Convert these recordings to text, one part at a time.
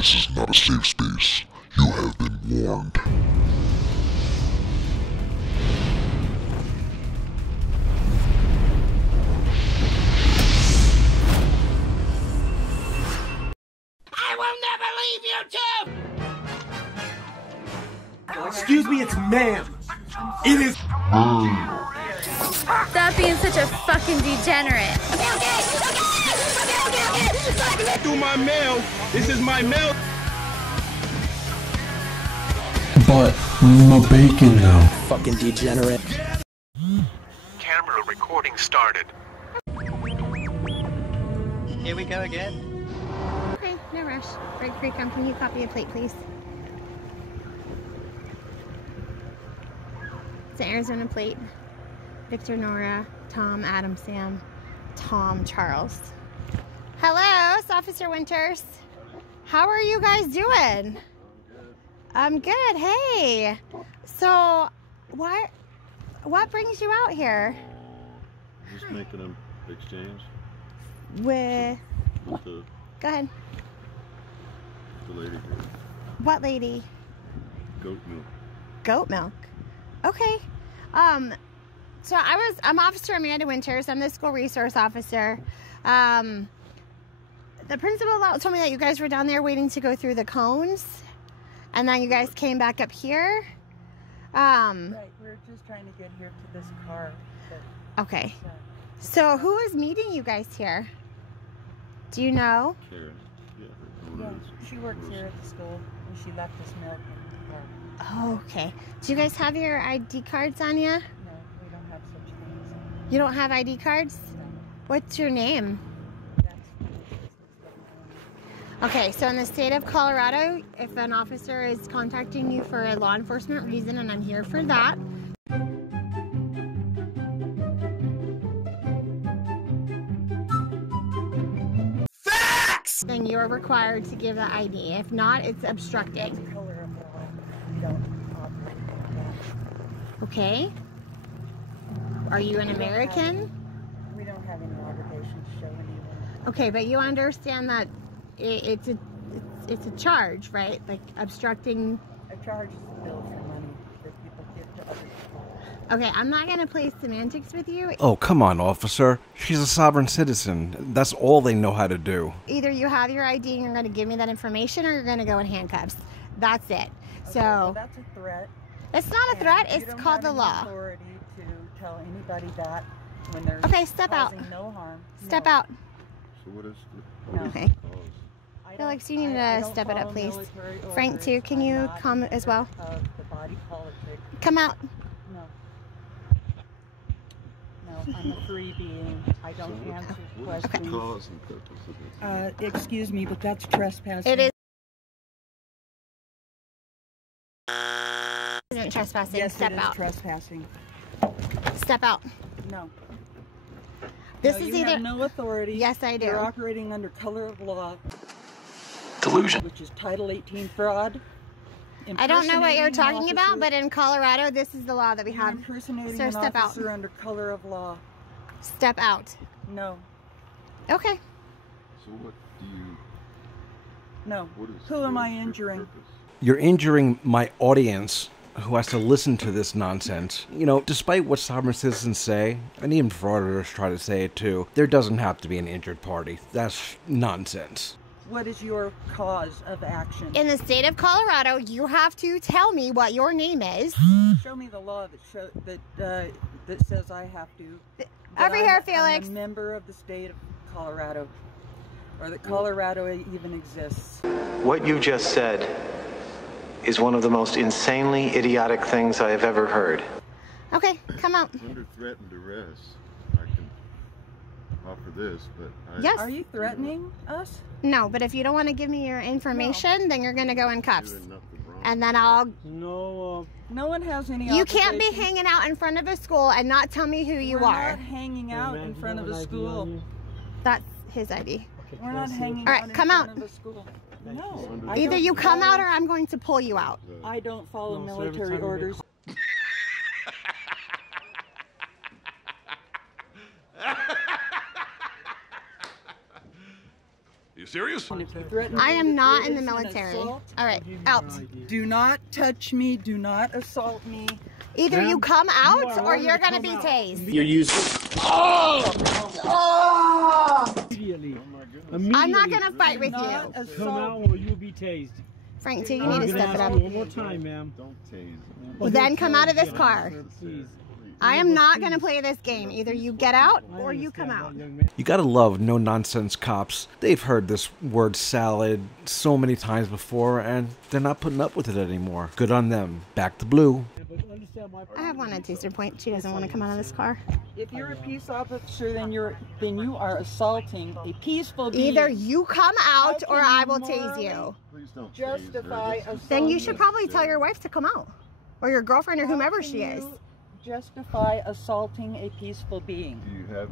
This is not a safe space. You have been warned. I will never leave you two! Excuse me, it's ma'am. It is. Stop being such a fucking degenerate. Do my mail. This is my mail. But my bacon now. Fucking degenerate. Camera recording started. Here we go again. Okay, no rush. Break free, come. Can you copy a plate, please? It's an Arizona plate. Victor, Nora, Tom, Adam, Sam, Tom, Charles. Hello, it's Officer Winters. How are you guys doing? I'm good. Hey. So, what brings you out here? Just making an exchange. With The, go ahead. the lady here. What lady? Goat milk. Goat milk. Okay. So I'm Officer Amanda Winters. I'm the school resource officer. The principal told me that you guys were down there waiting to go through the cones, and then you guys came back up here. Right, we're just trying to get here to this car. Okay. So who is meeting you guys here? Do you know? Karen. Yeah, she works here at the school, and she left this milk in the car. Oh, okay. Do you guys have your ID cards on you? No, we don't have such things. You don't have ID cards? No. What's your name? That's Okay, so in the state of Colorado, if an officer is contacting you for a law enforcement reason, and I'm here for that, Facts! then you're required to give the ID. If not, it's obstructing. color of law. We don't operate like that. Okay? Are you an We don't have- American? We don't have any obligation to show anyone. Okay, but you understand that it's a charge, right? Like obstructing. A charge is a bill for money that people give to other people. Okay, I'm not gonna play semantics with you. Oh, come on, officer. She's a sovereign citizen. That's all they know how to do. Either you have your ID and you're gonna give me that information, or you're gonna go in handcuffs. That's it. Okay, So well, that's a threat. it's not a and threat. you It's don't called have the any law. authority to tell anybody that when they're Okay, step out. causing no harm. Step No. out. So what is the, No. what is Okay. the cause? Felix, you need I to don't step it up, follow please. military Frank, orders. too, can I'm you not come a as well? member Of the body politic. Come out. No. No, I'm a free being. I don't answer What is the questions. cause and purpose of this? Excuse me, but that's trespassing. It is. Isn't trespassing. Yes, Step it is out. trespassing. Step out. No. This No, is you either. have no authority. Yes, I do. You're operating under color of law, Delusion. which is Title 18 fraud. I don't know what you're Impersonating an talking about, officer. but in Colorado, this is the law that we You're have. impersonating Sir, an step out. officer under color of law. Step out. No. Okay. So what do you, No. what is, Who am what I is your injuring? purpose? You're injuring my audience who has to listen to this nonsense. You know, despite what sovereign citizens say, and even frauditors try to say it too, there doesn't have to be an injured party. That's nonsense. What is your cause of action? In the state of Colorado, you have to tell me what your name is. Show me the law that says I have to. Over here, I'm Felix. a member of the state of Colorado, or that Colorado even exists. What you just said is one of the most insanely idiotic things I have ever heard. Okay, come out. Under threat and duress, I can offer this, but I... Yes. Are you threatening us? No, but if you don't want to give me your information, then you're going to go in cuffs. Doing nothing wrong. And then I'll... No, No one has any You can't be obligation. hanging out in front of a school and not tell me who you We're are. not hanging out in front of a school. That's his ID. We're not hanging All right, out in come front out. of a school. No. I Either don't you come follow- out or I'm going to pull you out. I don't follow No, so every military time you get orders. You serious? I am not in the military. All right, out. Do not touch me. Do not assault me. Either you come out or you're going to be tased. You're using. I'm not going to fight with you. Come out or you'll be tased. Frank, too, you need to step it up. One more time, ma'am. Don't tase. Well, then come out of this car. Please. I am not going to play this game. Either you get out or you come out. You gotta love no-nonsense cops. They've heard this word salad so many times before, and they're not putting up with it anymore. Good on them. Back to blue. I have one at taser point. She doesn't want to come out of this car. If you're a peace officer, then you are assaulting a peaceful being. Either you come out or I will tase you. Please don't justify assaulting. Then you should probably tell your wife to come out, or your girlfriend, or whomever she is. Justify assaulting a peaceful being. Do you have?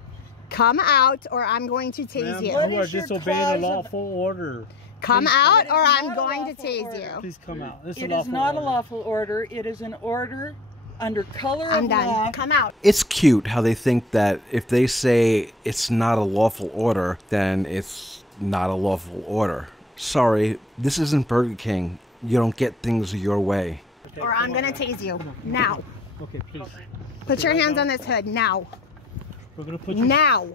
Come out or I'm going to tase you. You are disobeying a lawful order. Come out or I'm going to tase you. Please come out. It is not a lawful order. It is an order under color of law. I'm done. Come out. It's cute how they think that if they say it's not a lawful order, then it's not a lawful order. Sorry, this isn't Burger King. You don't get things your way. Or I'm going to tase you. Now. Okay, please. Put your hands on this hood. Now. We're going to put you... Now.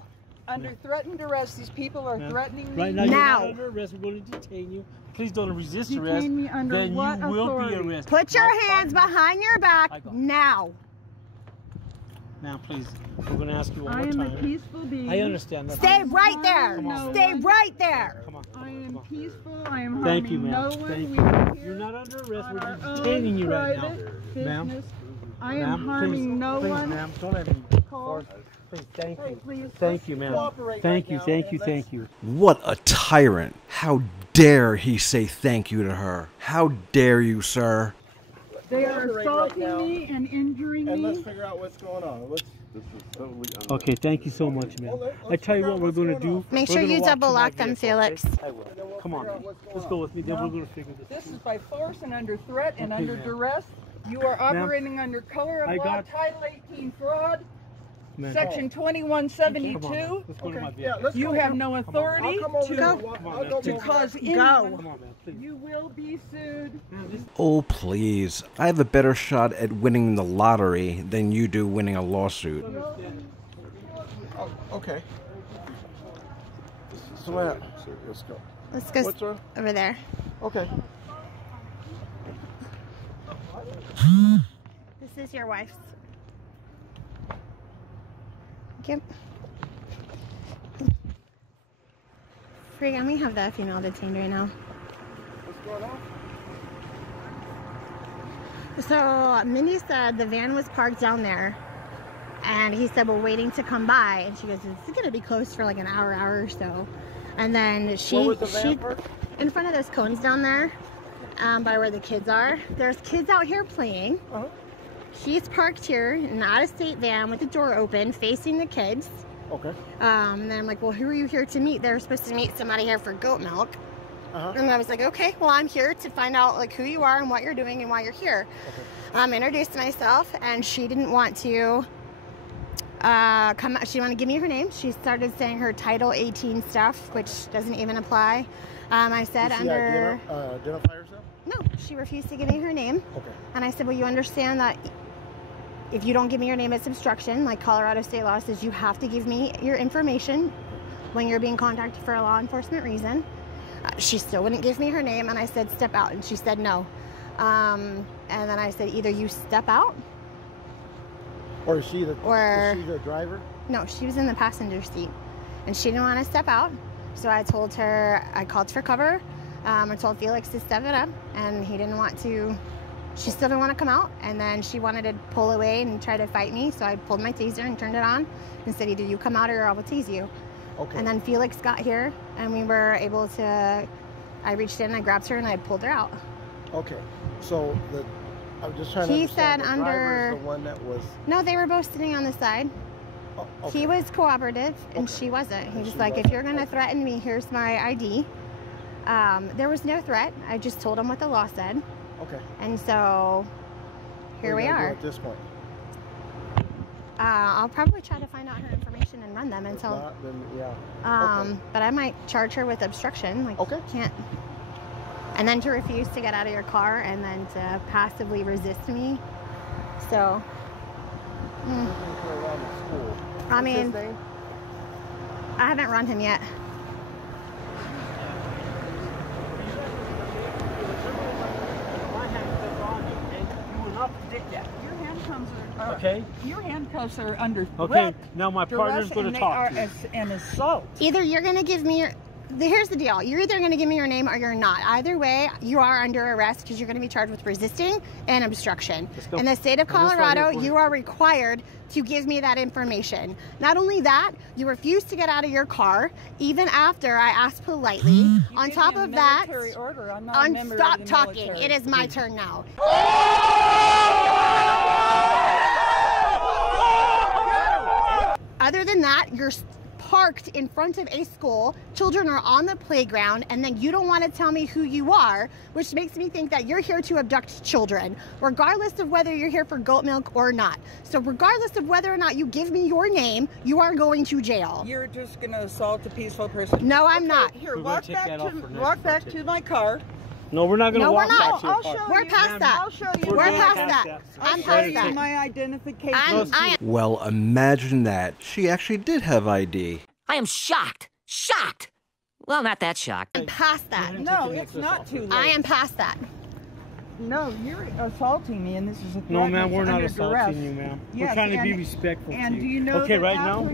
Under threatened arrest. These people are threatening me. Right now, you're not under arrest. We're going to detain you. Please don't resist arrest. Detain me under then what you will authority? be arrested. Put your hands behind your back. Now. Now, please. We're going to ask you one I more am time. a peaceful being. I understand that. Stay right there. Stay right there. Come on. I am peaceful. I am Thank harming you, ma'am. no one. Thank We you. are here You're not under arrest. on We're our detaining you own right now. private Ma'am. business. I am harming please, no please, one. ma'am. Don't let me force. Please, thank you. Please, Thank you, ma'am. Thank you, thank you, thank you. What a tyrant. How dare he say thank you to her? How dare you, sir? They are assaulting me and injuring me. Let's figure out what's going on. This is totally Okay, thank you so much, ma'am. I tell you what we're going to do. Make sure you double lock them, Felix. I will. Come on. Let's go with me. Then we're going to figure this out. This is by force and under threat and Okay, under ma'am. duress. You are operating under color of law, Title 18 fraud, Section 2172. Come on, let's go to my vehicle. You have no authority to cause injury. Come on, man, please. You will be sued. Oh, please. I have a better shot at winning the lottery than you do winning a lawsuit. Okay. So let's go. Let's go What's wrong? over there. Okay. This is your wife's. Yep. Free, I may have that female detained right now. What's going on? So Mindy said the van was parked down there, and he said we're waiting to come by, and she goes, it's gonna be closed for like an hour or so. And then she in front of those cones down there, by where the kids are, there's kids out here playing. He's parked here in an out-of-state van with the door open facing the kids. Okay. And then I'm like, well, who are you here to meet? They're supposed to meet somebody here for goat milk. And I was like, okay, well, I'm here to find out like who you are and what you're doing and why you're here. Introduced myself, and she didn't want to come out. She didn't want to give me her name. She started saying her Title 18 stuff, which doesn't even apply. I said under... identify herself? No, she refused to give me her name. And I said, well, you understand that if you don't give me your name, it's obstruction. Like Colorado state law says you have to give me your information when you're being contacted for a law enforcement reason. She still wouldn't give me her name, and I said, step out, and she said no. And then I said, either you step out. Or is she the driver? No, she was in the passenger seat, and she didn't want to step out. So I told her, I called for cover. I told Felix to step it up, and he didn't want to. She still didn't want to come out, and then she wanted to pull away and try to fight me, so I pulled my taser and turned it on and said, either you come out or I will tase you. And then Felix got here, and we were able to, I reached in, I grabbed her, and I pulled her out. Okay, so I'm just trying to He said understand, the driver under... is the one that was... No, they were both sitting on the side. He was cooperative, and she wasn't. He was like, if you're going to threaten me, here's my ID. There was no threat. I just told him what the law said. And so here we are. At this point, I'll probably try to find out her information. obstruction and run them until. Not, then, yeah. Okay. But I might charge her with obstruction. Like, okay. Can't. And then to refuse to get out of your car, and then to passively resist me. So. I mean, I haven't run him yet. Your handcuffs are under threat. Okay, now my partner's going to talk to you. An assault. Either you're going to give me your... Here's the deal. You're either going to give me your name or you're not. Either way, you are under arrest because you're going to be charged with resisting and obstruction. In the state of Colorado, you are required to give me that information. Not only that, you refuse to get out of your car even after I asked politely. On top of that, stop talking. It is my turn now. Other than that, you're parked in front of a school, children are on the playground, and then you don't want to tell me who you are, which makes me think that you're here to abduct children, regardless of whether you're here for goat milk or not. So regardless of whether or not you give me your name, you are going to jail. You're just going to assault a peaceful person? No, I'm not. Here, walk back to my car. No, we're not going to walk back to your car. We're past that. I'll show you. We're past that. I'm past that. My identification. Well, imagine that. She actually did have ID. I am shocked. Shocked. Well, not that shocked. I'm past that. No, it's not too late. I am past that. No, you're assaulting me, and this is a threat. No, ma'am, we're not assaulting you, ma'am. Yes, we're trying to be respectful to you. And do you know okay, that right now?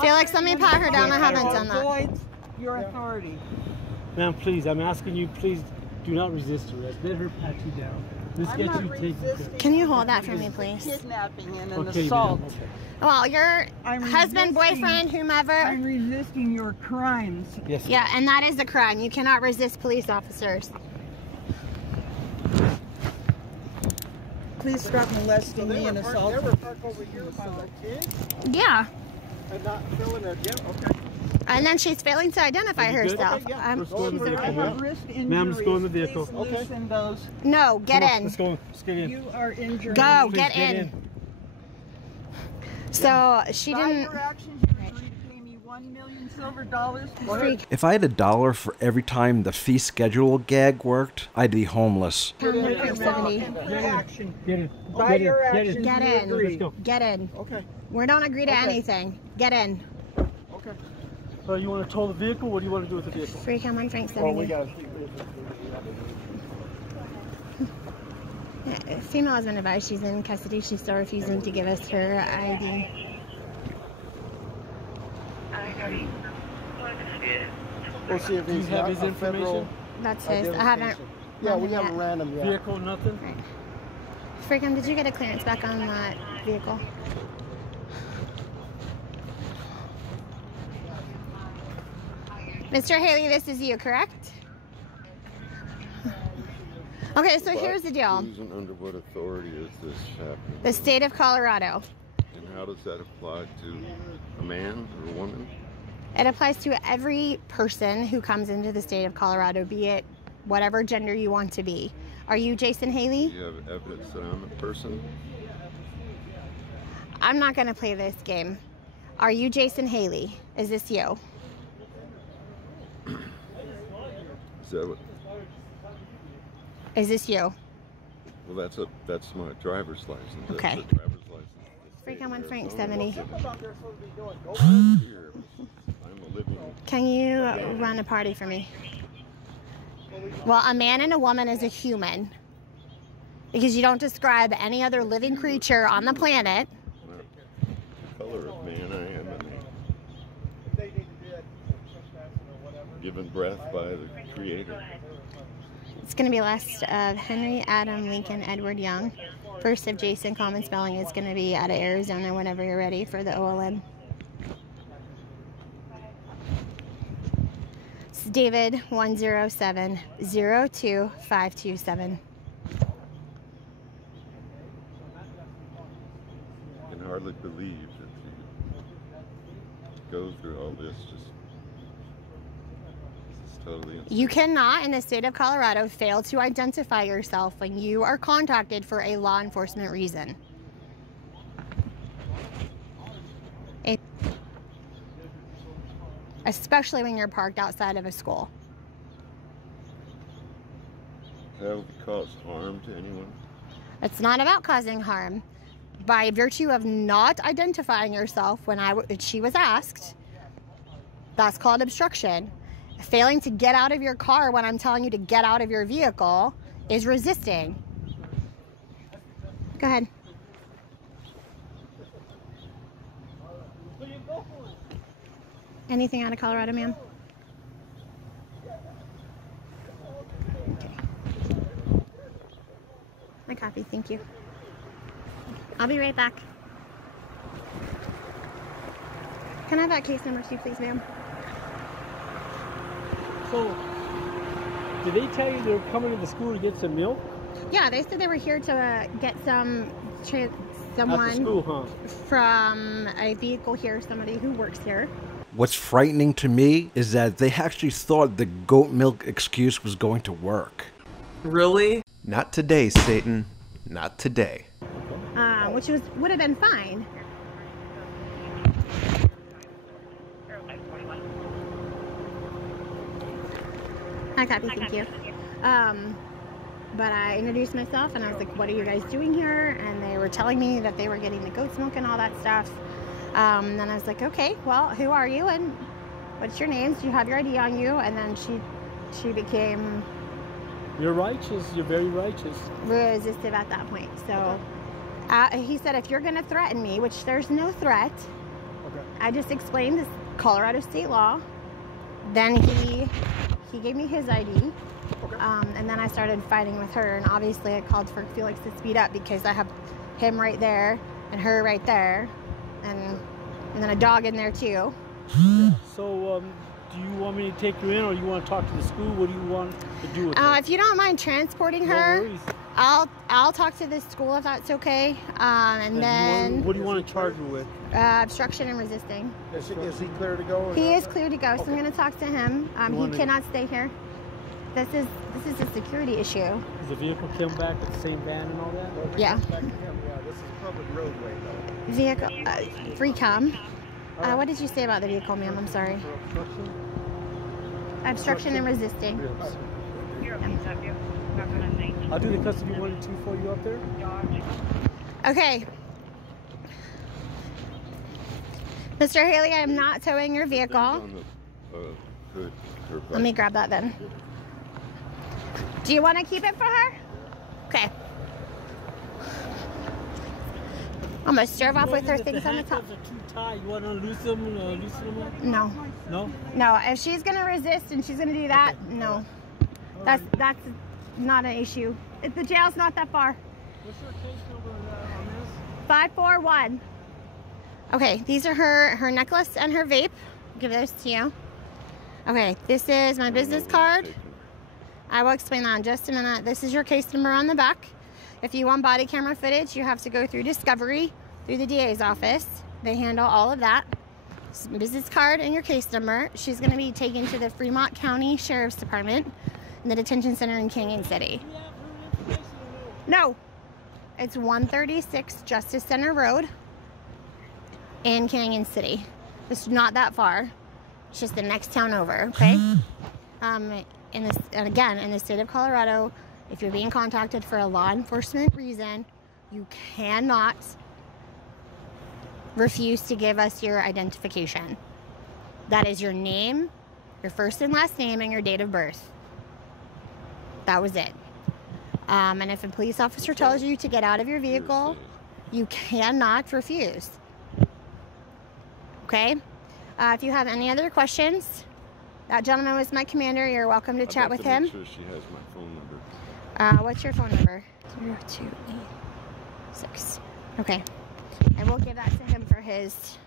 Felix, let me pat her down. I haven't done that. Avoids your authority. Ma'am, please, I'm asking you, please do not resist arrest. Let her pat you down. Let's get you taken care of. Can you hold that for me, please? Kidnapping and an assault. Okay. Well, your husband, boyfriend, whomever. I'm resisting your crimes. Yes. Yeah, and that is a crime. You cannot resist police officers. Please stop molesting me and assaulting. Yeah. And not filling it. Yeah, okay. And then she's failing to identify herself. Okay, yeah. Let's go in the vehicle, ma'am, let's go in the vehicle. Okay. No, get in. Let's go. Let's get in. You are injured. Go, Please get in. So she didn't. Your actions, you agree to pay me $1 million silver dollars. If I had $1 for every time the fee schedule gag worked, I'd be homeless. Get in. Get in. By your actions, Get in. Let's go. Get in. Okay. We don't agree to anything. Get in. Okay. So you want to tow the vehicle? What do you want to do with the vehicle? Free come on, Frank. Well, we got Female has been advised she's in custody. She's still refusing to give us her ID. We'll see if he's have his information. That's his. I haven't. Yeah, we haven't ran him yet. Vehicle, nothing. Right. Freakum, did you get a clearance back on that vehicle? Mr. Haley, this is you, correct? Okay, so here's the deal. Who's and under what authority is this happening? The state of Colorado. And how does that apply to a man or a woman? It applies to every person who comes into the state of Colorado, be it whatever gender you want to be. Are you Jason Haley? Do you have evidence that I'm a person? I'm not going to play this game. Are you Jason Haley? Is this you? Is that what? Is this you? Well, that's my driver's license. Okay. That's the driver's license. Freakum on Frank 70. I'm a living. Can you run a party for me? Well, a man and a woman is a human. Because you don't describe any other living creature on the planet. The color of man I am, and given breath by the Creator. It's going to be last of Henry, Adam, Lincoln, Edward Young. First of Jason, common spelling is going to be out of Arizona whenever you're ready for the OLM. It's David 107-02527. I can hardly believe that you go through all this. This is totally insane. You cannot, in the state of Colorado, fail to identify yourself when you are contacted for a law enforcement reason. especially when you're parked outside of a school. That would cause harm to anyone? It's not about causing harm. By virtue of not identifying yourself when she was asked, that's called obstruction. Failing to get out of your car when I'm telling you to get out of your vehicle is resisting. Go ahead. Anything out of Colorado, ma'am? Okay. My coffee, thank you. I'll be right back. Can I have that case number 2, please, ma'am? So, did they tell you they were coming to the school to get some milk? Yeah, they said they were here to get someone After school, huh? from a vehicle here, somebody who works here. What's frightening to me is that they actually thought the goat milk excuse was going to work. Really? Not today, Satan. Not today. Which would have been fine. Hi, copy, thank you. But I introduced myself and I was like, what are you guys doing here? And they were telling me that they were getting the goat's milk and all that stuff. And then I was like, okay, well, who are you and what's your names? Do you have your ID on you? And then she became... You're righteous. You're very righteous. Resistive at that point. So he said, if you're going to threaten me, which there's no threat, okay. I just explained this Colorado state law. Then he gave me his ID. Okay. And then I started fighting with her. And obviously I called for Felix to speed up because I have him right there and her right there. And then a dog in there too. So, do you want me to take her in, or you want to talk to the school? What do you want to do with her? If you don't mind transporting her, I'll talk to the school if that's okay. And then what do you want to charge her with? Obstruction and resisting. Is he clear to go? He is clear to go. So I'm going to talk to him. He cannot stay here. This is a security issue. Does the vehicle come back with the same van and all that? Yeah. Yeah, this is public roadway though. Vehicle free com. What did you say about the vehicle, ma'am? I'm sorry. Obstruction and resisting. Yeah. I'll do the custody 1 and 2 for you up there. Okay. Mr. Haley, I am not towing your vehicle. Let me grab that then. Do you want to keep it for her? Okay. I'm going to serve off with her things on the top. Too tight. You want to loosen them up? No. No? No, if she's going to resist and she's going to do that, no. That's not an issue. The jail's not that far. What's your case number on this? 541. Okay, these are her necklace and her vape. I'll give those to you. Okay, this is my business card. I will explain that in just a minute. This is your case number on the back. If you want body camera footage, you have to go through Discovery, through the DA's office. They handle all of that. Business card and your case number. She's going to be taken to the Fremont County Sheriff's Department in the detention center in Canyon City. No, it's 136 Justice Center Road in Canyon City. It's not that far. It's just the next town over, okay? And again, in the state of Colorado, if you're being contacted for a law enforcement reason, you cannot refuse to give us your identification. That is your name, your first and last name, and your date of birth. That was it. And if a police officer tells you to get out of your vehicle, you cannot refuse. Okay? If you have any other questions, that gentleman was my commander. You're welcome to chat with him. Make sure she has my phone number. What's your phone number? 0286. Okay. And we'll give that to him for his...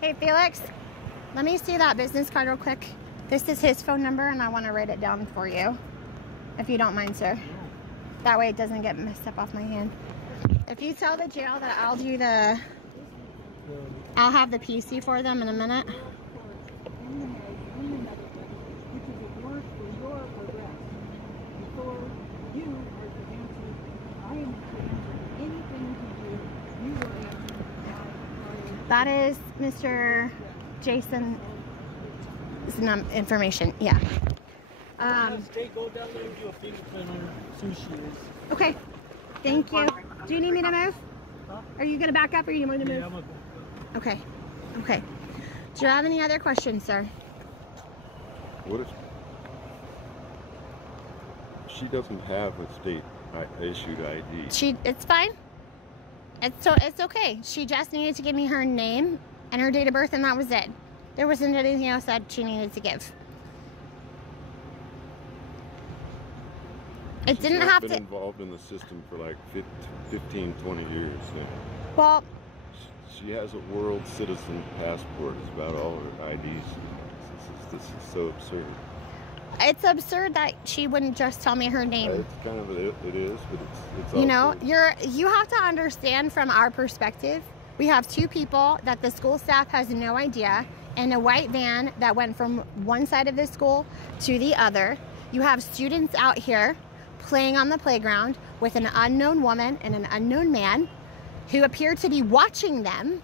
Hey, Felix, let me see that business card real quick. This is his phone number, and I want to write it down for you, if you don't mind, sir. That way it doesn't get messed up off my hand. If you tell the jail that I'll do the... I'll have the PC for them in a minute. That is Mr. Jason some information. Yeah. Go down there and do a fingerprint on her. See who she is. Okay. Thank you. Do you need me to move? Huh? Are you gonna back up or you want me to move? Yeah, I'm okay. Okay. Okay. Do you have any other questions, sir? What if she doesn't have a state issued ID? It's fine. It's okay. She just needed to give me her name and her date of birth, and that was it. There wasn't anything else that she needed to give. It didn't have to. She's been involved in the system for like 15, 20 years. Yeah. Well, she has a world citizen passport. It's about all her IDs. This is so absurd. It's absurd that she wouldn't just tell me her name. It's kind of it is, but it's you know, also, you have to understand from our perspective. We have two people that the school staff has no idea in a white van that went from one side of the school to the other. You have students out here playing on the playground with an unknown woman and an unknown man who appear to be watching them.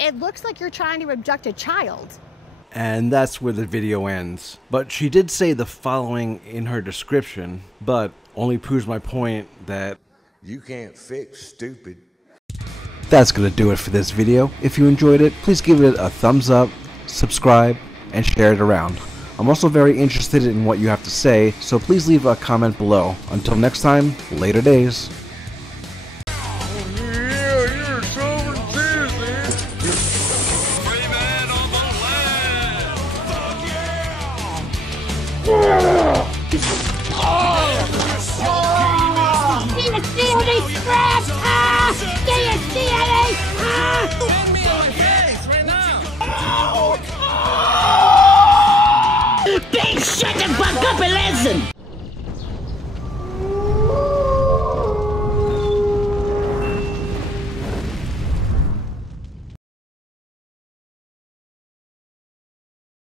It looks like you're trying to abduct a child. And that's where the video ends. But she did say the following in her description, but only proves my point that You can't fix stupid. that's gonna do it for this video. If you enjoyed it, please give it a thumbs up, subscribe, and share it around. I'm also very interested in what you have to say, so please leave a comment below. Until next time, later days.